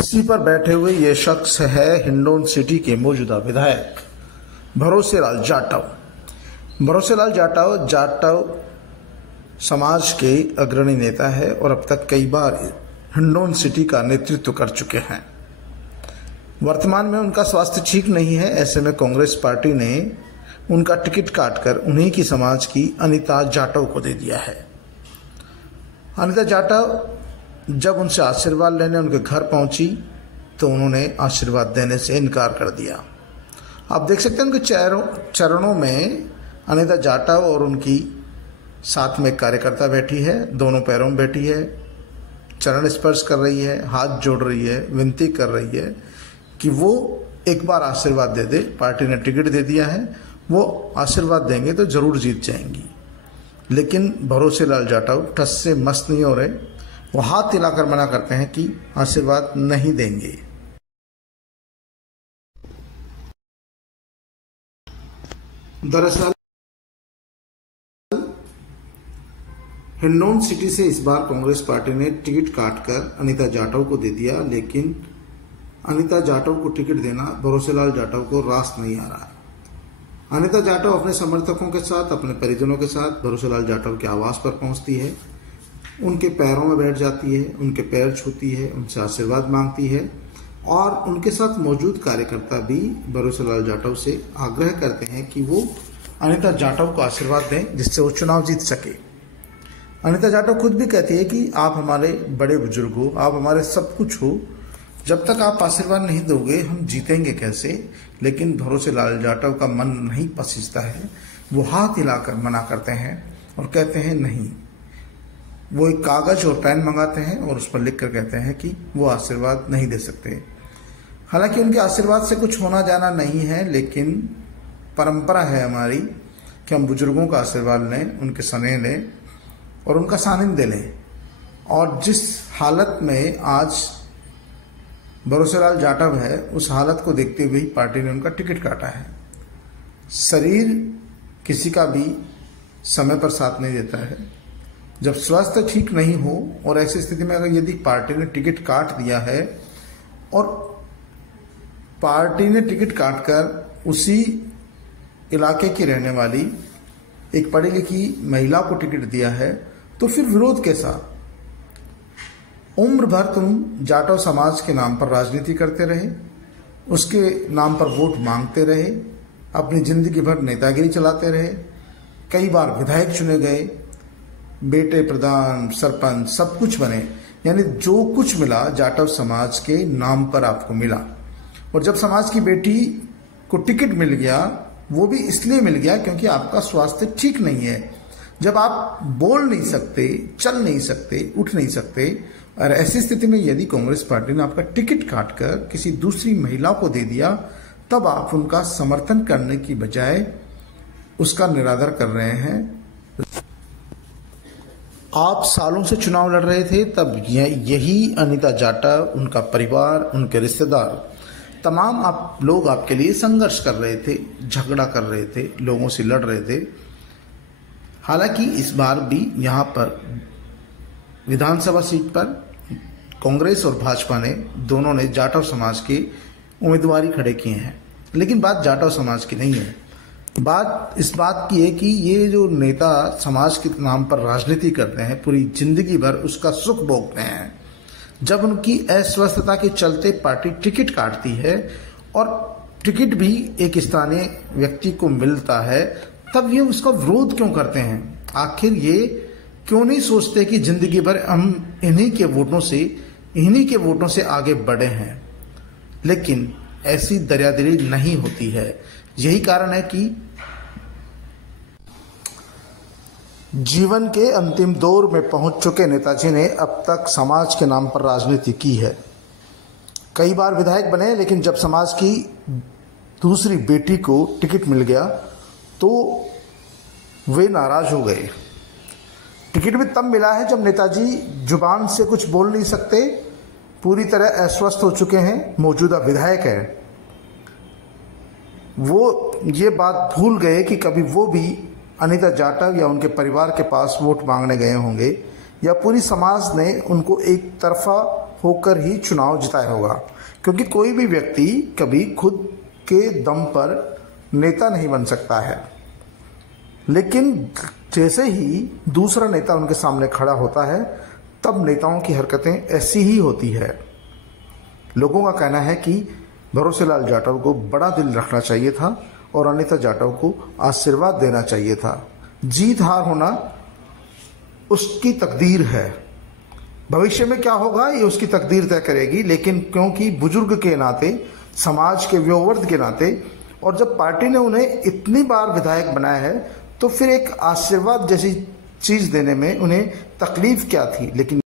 कुर्सी पर बैठे हुए ये शख्स है हिंडौन सिटी के मौजूदा विधायक भरोसेलाल जाटव। भरोसेलाल जाटव समाज के अग्रणी नेता है और अब तक कई बार हिंडौन सिटी का नेतृत्व कर चुके हैं। वर्तमान में उनका स्वास्थ्य ठीक नहीं है, ऐसे में कांग्रेस पार्टी ने उनका टिकट काटकर उन्हीं की समाज की अनिता जाटव को दे दिया है। अनिता जाटव जब उनसे आशीर्वाद लेने उनके घर पहुंची तो उन्होंने आशीर्वाद देने से इनकार कर दिया। आप देख सकते हैं उनके चरणों में अनिता जाटव और उनकी साथ में कार्यकर्ता बैठी है, दोनों पैरों में बैठी है, चरण स्पर्श कर रही है, हाथ जोड़ रही है, विनती कर रही है कि वो एक बार आशीर्वाद दे दे। पार्टी ने टिकट दे दिया है, वो आशीर्वाद देंगे तो जरूर जीत जाएंगी। लेकिन भरोसेलाल जाटव ठस से मस्त नहीं हो रहे, वो हाथ हिलाकर मना करते हैं कि आशीर्वाद नहीं देंगे। दरअसल हिंडौन सिटी से इस बार कांग्रेस पार्टी ने टिकट काटकर अनिता जाटव को दे दिया, लेकिन अनिता जाटव को टिकट देना भरोसेलाल जाटव को रास नहीं आ रहा है। अनिता जाटव अपने समर्थकों के साथ, अपने परिजनों के साथ भरोसेलाल जाटव के आवास पर पहुंचती है, उनके पैरों में बैठ जाती है, उनके पैर छूती है, उनसे आशीर्वाद मांगती है और उनके साथ मौजूद कार्यकर्ता भी भरोसेलाल जाटव से आग्रह करते हैं कि वो अनिता जाटव को आशीर्वाद दें जिससे वो चुनाव जीत सके। अनिता जाटव खुद भी कहती है कि आप हमारे बड़े बुजुर्ग हो, आप हमारे सब कुछ हो, जब तक आप आशीर्वाद नहीं दोगे हम जीतेंगे कैसे। लेकिन भरोसेलाल जाटव का मन नहीं पसीजता है, वो हाथ हिलाकर मना करते हैं और कहते हैं नहीं। वो एक कागज और पेन मंगाते हैं और उस पर लिखकर कहते हैं कि वो आशीर्वाद नहीं दे सकते। हालांकि उनके आशीर्वाद से कुछ होना जाना नहीं है, लेकिन परंपरा है हमारी कि हम बुजुर्गों का आशीर्वाद लें, उनके स्नेह लें और उनका सानिध्य लें। और जिस हालत में आज भरोसेलाल जाटव है, उस हालत को देखते हुए ही पार्टी ने उनका टिकट काटा है। शरीर किसी का भी समय पर साथ नहीं देता है। जब स्वास्थ्य ठीक नहीं हो और ऐसी स्थिति में अगर यदि पार्टी ने टिकट काट दिया है और पार्टी ने टिकट काटकर उसी इलाके की रहने वाली एक पढ़ी लिखी महिला को टिकट दिया है, तो फिर विरोध कैसा। उम्र भर तुम जाटव समाज के नाम पर राजनीति करते रहे, उसके नाम पर वोट मांगते रहे, अपनी जिंदगी भर नेतागिरी चलाते रहे, कई बार विधायक चुने गए, बेटे प्रधान सरपंच सब कुछ बने, यानी जो कुछ मिला जाटव समाज के नाम पर आपको मिला। और जब समाज की बेटी को टिकट मिल गया, वो भी इसलिए मिल गया क्योंकि आपका स्वास्थ्य ठीक नहीं है। जब आप बोल नहीं सकते, चल नहीं सकते, उठ नहीं सकते, और ऐसी स्थिति में यदि कांग्रेस पार्टी ने आपका टिकट काटकर किसी दूसरी महिला को दे दिया, तब आप उनका समर्थन करने की बजाय उसका निरादर कर रहे हैं। आप सालों से चुनाव लड़ रहे थे, तब यही अनिता जाटव, उनका परिवार, उनके रिश्तेदार, तमाम आप लोग आपके लिए संघर्ष कर रहे थे, झगड़ा कर रहे थे, लोगों से लड़ रहे थे। हालांकि इस बार भी यहाँ पर विधानसभा सीट पर कांग्रेस और भाजपा ने दोनों ने जाटव समाज के उम्मीदवारी खड़े किए हैं, लेकिन बात जाटव समाज की नहीं है। बात इस बात की है कि ये जो नेता समाज के नाम पर राजनीति करते हैं, पूरी जिंदगी भर उसका सुख भोगते हैं। जब उनकी अस्वस्थता के चलते पार्टी टिकट काटती है और टिकट भी एक स्थानीय व्यक्ति को मिलता है, तब ये उसका विरोध क्यों करते हैं। आखिर ये क्यों नहीं सोचते कि जिंदगी भर हम इन्हीं के वोटों से आगे बढ़े हैं। लेकिन ऐसी दरियादिली नहीं होती है। यही कारण है कि जीवन के अंतिम दौर में पहुंच चुके नेताजी ने अब तक समाज के नाम पर राजनीति की है। कई बार विधायक बने, लेकिन जब समाज की दूसरी बेटी को टिकट मिल गया तो वे नाराज हो गए। टिकट भी तब मिला है जब नेताजी जुबान से कुछ बोल नहीं सकते, पूरी तरह अस्वस्थ हो चुके हैं, मौजूदा विधायक है। वो ये बात भूल गए कि कभी वो भी अनिता जाटव या उनके परिवार के पास वोट मांगने गए होंगे, या पूरी समाज ने उनको एक तरफा होकर ही चुनाव जिताया होगा, क्योंकि कोई भी व्यक्ति कभी खुद के दम पर नेता नहीं बन सकता है। लेकिन जैसे ही दूसरा नेता उनके सामने खड़ा होता है तब नेताओं की हरकतें ऐसी ही होती है। लोगों का कहना है कि भरोसेलाल जाटव को बड़ा दिल रखना चाहिए था और अनिता जाटव को आशीर्वाद देना चाहिए था। जीत हार होना उसकी तकदीर है, भविष्य में क्या होगा ये उसकी तकदीर तय करेगी। लेकिन क्योंकि बुजुर्ग के नाते, समाज के व्योवर्ध के नाते, और जब पार्टी ने उन्हें इतनी बार विधायक बनाया है तो फिर एक आशीर्वाद जैसी चीज देने में उन्हें तकलीफ क्या थी। लेकिन